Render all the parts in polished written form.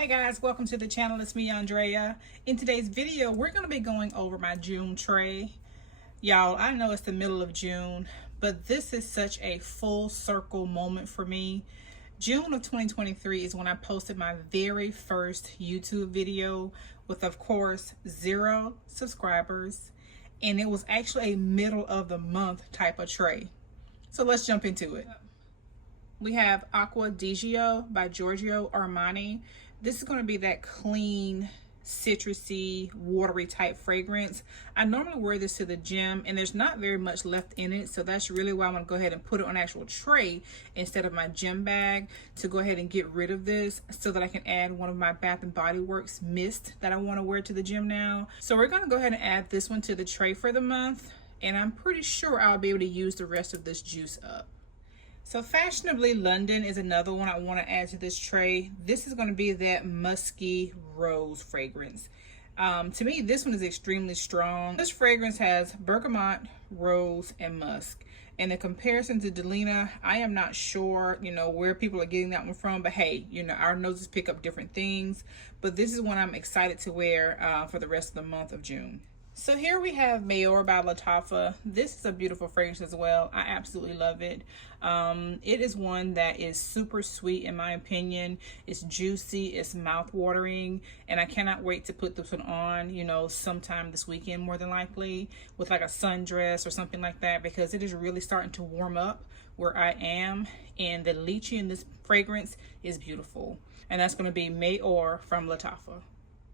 Hey guys, welcome to the channel. It's me, Andrea. In today's video, we're going to be going over my June tray. Y'all, I know it's the middle of June, but this is such a full circle moment for me. June of 2023 is when I posted my very first YouTube video with, of course, 0 subscribers. And it was actually a middle of the month type of tray. So let's jump into it. We have Acqua di Gio by Giorgio Armani. This is going to be that clean, citrusy, watery type fragrance. I normally wear this to the gym and there's not very much left in it. So that's really why I'm going to go ahead and put it on an actual tray instead of my gym bag to go ahead and get rid of this so that I can add one of my Bath & Body Works mist that I want to wear to the gym now. So we're going to go ahead and add this one to the tray for the month. And I'm pretty sure I'll be able to use the rest of this juice up. So Fashionably London is another one I want to add to this tray. This is going to be that musky rose fragrance. To me, this one is extremely strong. This fragrance has bergamot, rose, and musk. And in comparison to Delina, I am not sure, where people are getting that one from. But hey, our noses pick up different things. But this is one I'm excited to wear for the rest of the month of June. So here we have Mayor by Lattafa. This is a beautiful fragrance as well. I absolutely love it. It is one that is super sweet in my opinion. It's juicy, it's mouth-watering, and I cannot wait to put this one on, sometime this weekend more than likely with like a sundress or something like that, because it is really starting to warm up where I am, and the lychee in this fragrance is beautiful. And that's going to be Mayor from Lattafa.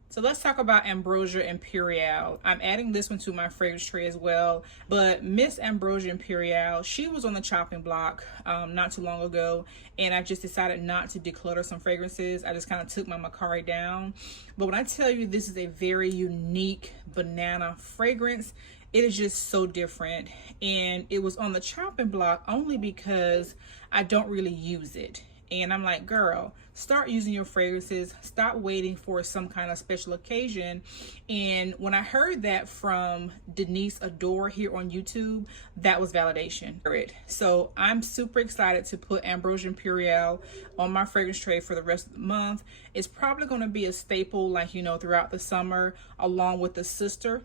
So let's talk about Ambrosia Imperial. I'm adding this one to my fragrance tray as well. But Miss Ambrosia Imperial, she was on the chopping block not too long ago. And I just decided not to declutter some fragrances. I just kind of took my Macari down. But when I tell you this is a very unique banana fragrance, it is just so different. And it was on the chopping block only because I don't really use it. And I'm like, girl, start using your fragrances. Stop waiting for some kind of special occasion. And when I heard that from Denise Adore here on YouTube, that was validation. So I'm super excited to put Ambrosia Imperial on my fragrance tray for the rest of the month. It's probably going to be a staple, like, throughout the summer, along with the sister,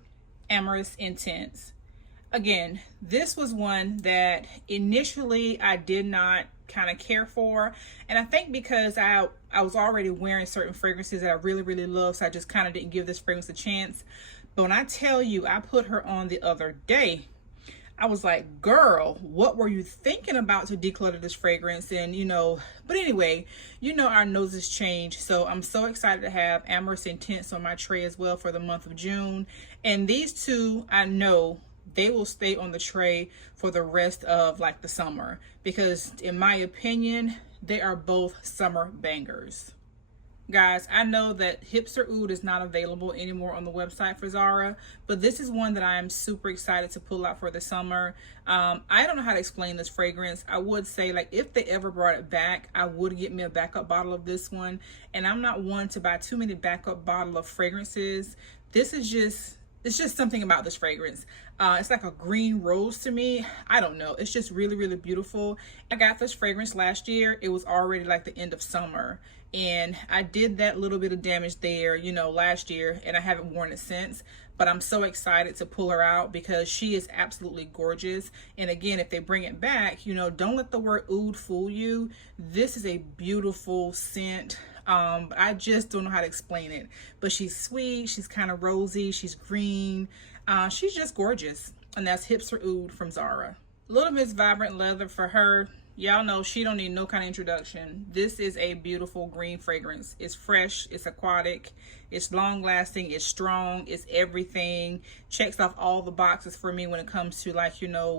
Amorous Intense. Again, this was one that initially I did not kind of care for, and I think because I was already wearing certain fragrances that I really love, so I just kind of didn't give this fragrance a chance. But when I tell you I put her on the other day, I was like, girl, what were you thinking about to declutter this fragrance? And but anyway, our noses change, so I'm so excited to have Amorous Intense on my tray as well for the month of June. And these two, I know they will stay on the tray for the rest of like the summer, because in my opinion, they are both summer bangers. Guys, I know that Hipster Oud is not available anymore on the website for Zara, but this is one that I am super excited to pull out for the summer. I don't know how to explain this fragrance. I would say, like, if they ever brought it back, I would get me a backup bottle of this one. And I'm not one to buy too many backup bottle of fragrances. This is just, it's just something about this fragrance. It's like a green rose to me. I don't know. It's just really beautiful. I got this fragrance last year. It was already like the end of summer. And I did that little bit of damage there, last year. And I haven't worn it since. But I'm so excited to pull her out because she is absolutely gorgeous. And again, if they bring it back, don't let the word oud fool you. This is a beautiful scent. But I just don't know how to explain it. But she's sweet, she's kind of rosy, she's green, she's just gorgeous. And that's Hipster Oud from Zara. Little Miss Vibrant Leather, for her, y'all know she don't need no kind of introduction. This is a beautiful green fragrance. It's fresh, it's aquatic, it's long lasting, it's strong, it's everything. Checks off all the boxes for me when it comes to, like,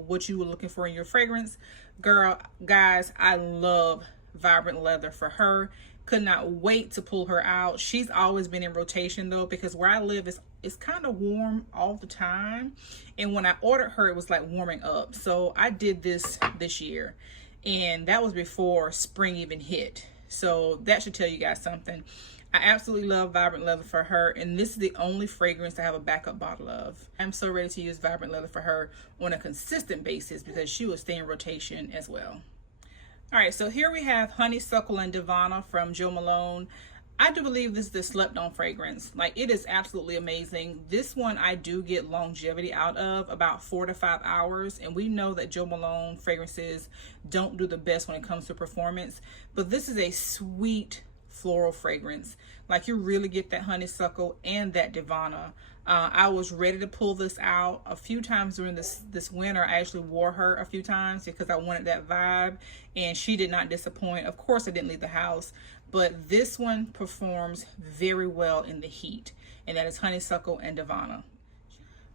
what you were looking for in your fragrance. Girl, guys, I love Vibrant Leather for her. Could not wait to pull her out. She's always been in rotation though, because where I live it's kind of warm all the time, and when I ordered her it was like warming up. So I did this year, and that was before spring even hit. So that should tell you guys something. I absolutely love Vibrant Leather for her, and this is the only fragrance I have a backup bottle of. I'm so ready to use Vibrant Leather for her on a consistent basis because she will stay in rotation as well. All right, so here we have Honeysuckle Deana from Jo Malone. I do believe this is the slept on fragrance. Like, it is absolutely amazing. This one I do get longevity out of, about 4 to 5 hours. And we know that Jo Malone fragrances don't do the best when it comes to performance. But this is a sweet floral fragrance. Like, you really get that honeysuckle and that Deana. I was ready to pull this out a few times during this winter. I actually wore her a few times because I wanted that vibe, and she did not disappoint. Of course, I didn't leave the house, but this one performs very well in the heat, and that is honeysuckle and Deana.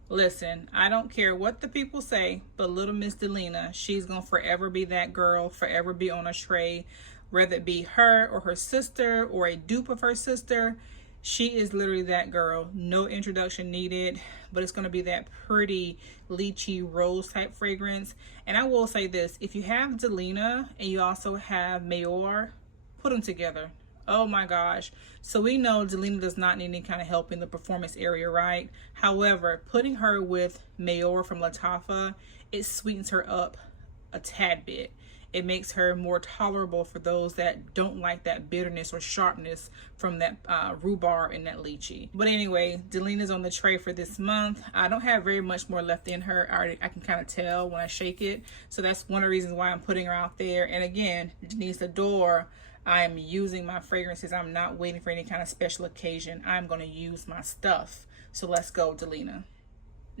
Listen, I don't care what the people say, but little Miss Delina, she's gonna forever be that girl, forever be on a tray, whether it be her or her sister or a dupe of her sister. She is literally that girl. No introduction needed, but it's going to be that pretty lychee rose type fragrance. And I will say this, if you have Delina and you also have Mayor, put them together. Oh my gosh. So we know Delina does not need any kind of help in the performance area, right? However, putting her with Mayor from Lattafa, it sweetens her up a tad bit. It makes her more tolerable for those that don't like that bitterness or sharpness from that rhubarb and that lychee. But anyway, Delina's on the tray for this month. I don't have very much more left in her. I can kind of tell when I shake it. So that's one of the reasons why I'm putting her out there. And again, Denise Adore, I'm using my fragrances. I'm not waiting for any kind of special occasion. I'm going to use my stuff. So let's go, Delina.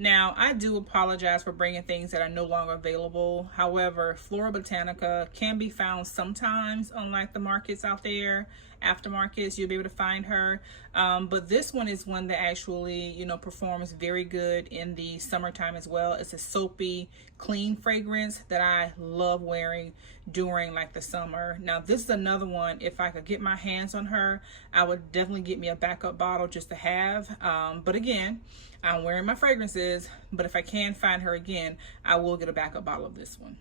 Now, I do apologize for bringing things that are no longer available. However, Floral Botanica can be found sometimes, unlike the markets out there. Aftermarkets, you'll be able to find her. But this one is one that actually, you know, performs very good in the summertime as well. It's a soapy, clean fragrance that I love wearing during like the summer. Now, this is another one. If I could get my hands on her, I would definitely get me a backup bottle just to have. But again, I'm wearing my fragrances, but if I can find her again, I will get a backup bottle of this one.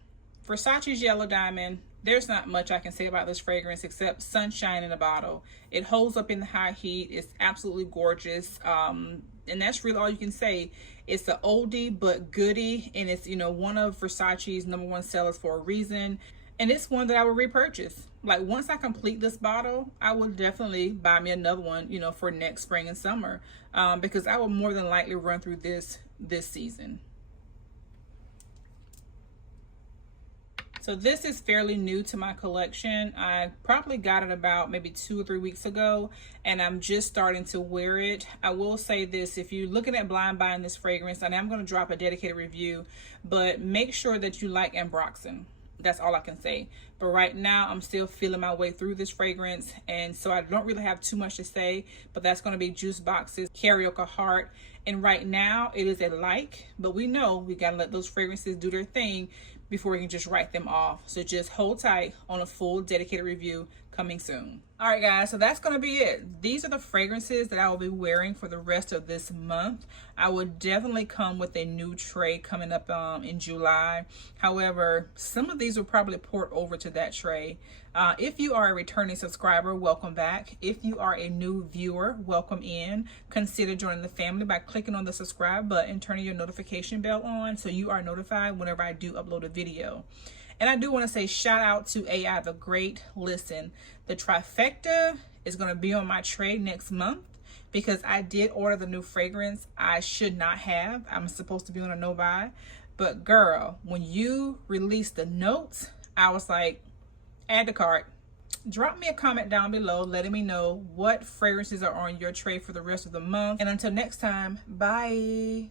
Versace's Yellow Diamond, there's not much I can say about this fragrance except sunshine in a bottle. It holds up in the high heat. It's absolutely gorgeous. And that's really all you can say. It's an oldie but goodie, and it's, you know, one of Versace's #1 sellers for a reason. And it's one that I will repurchase. Like, once I complete this bottle, I will definitely buy me another one, you know, for next spring and summer, because I will more than likely run through this season. So this is fairly new to my collection. I probably got it about maybe 2 or 3 weeks ago, and I'm just starting to wear it. I will say this, if you're looking at blind buying this fragrance, and I'm going to drop a dedicated review, but make sure that you like Ambrosia. That's all I can say. But right now, I'm still feeling my way through this fragrance, and so I don't really have too much to say, but that's going to be Juice Box's Karaoke Heart. And right now, it is a like, but we know we got to let those fragrances do their thing before we can just write them off. So just hold tight on a full dedicated review coming soon. All right, guys, so that's going to be it. These are the fragrances that I will be wearing for the rest of this month. I will definitely come with a new tray coming up in July. However, some of these will probably port over to that tray. If you are a returning subscriber, welcome back. If you are a new viewer, welcome in. Consider joining the family by clicking on the subscribe button, turning your notification bell on so you are notified whenever I do upload a video. And I do want to say shout out to AI the Great. Listen, the trifecta is going to be on my tray next month because I did order the new fragrance I should not have. I'm supposed to be on a no buy. But girl, when you released the notes, I was like, add to cart. Drop me a comment down below letting me know what fragrances are on your tray for the rest of the month. And until next time, bye.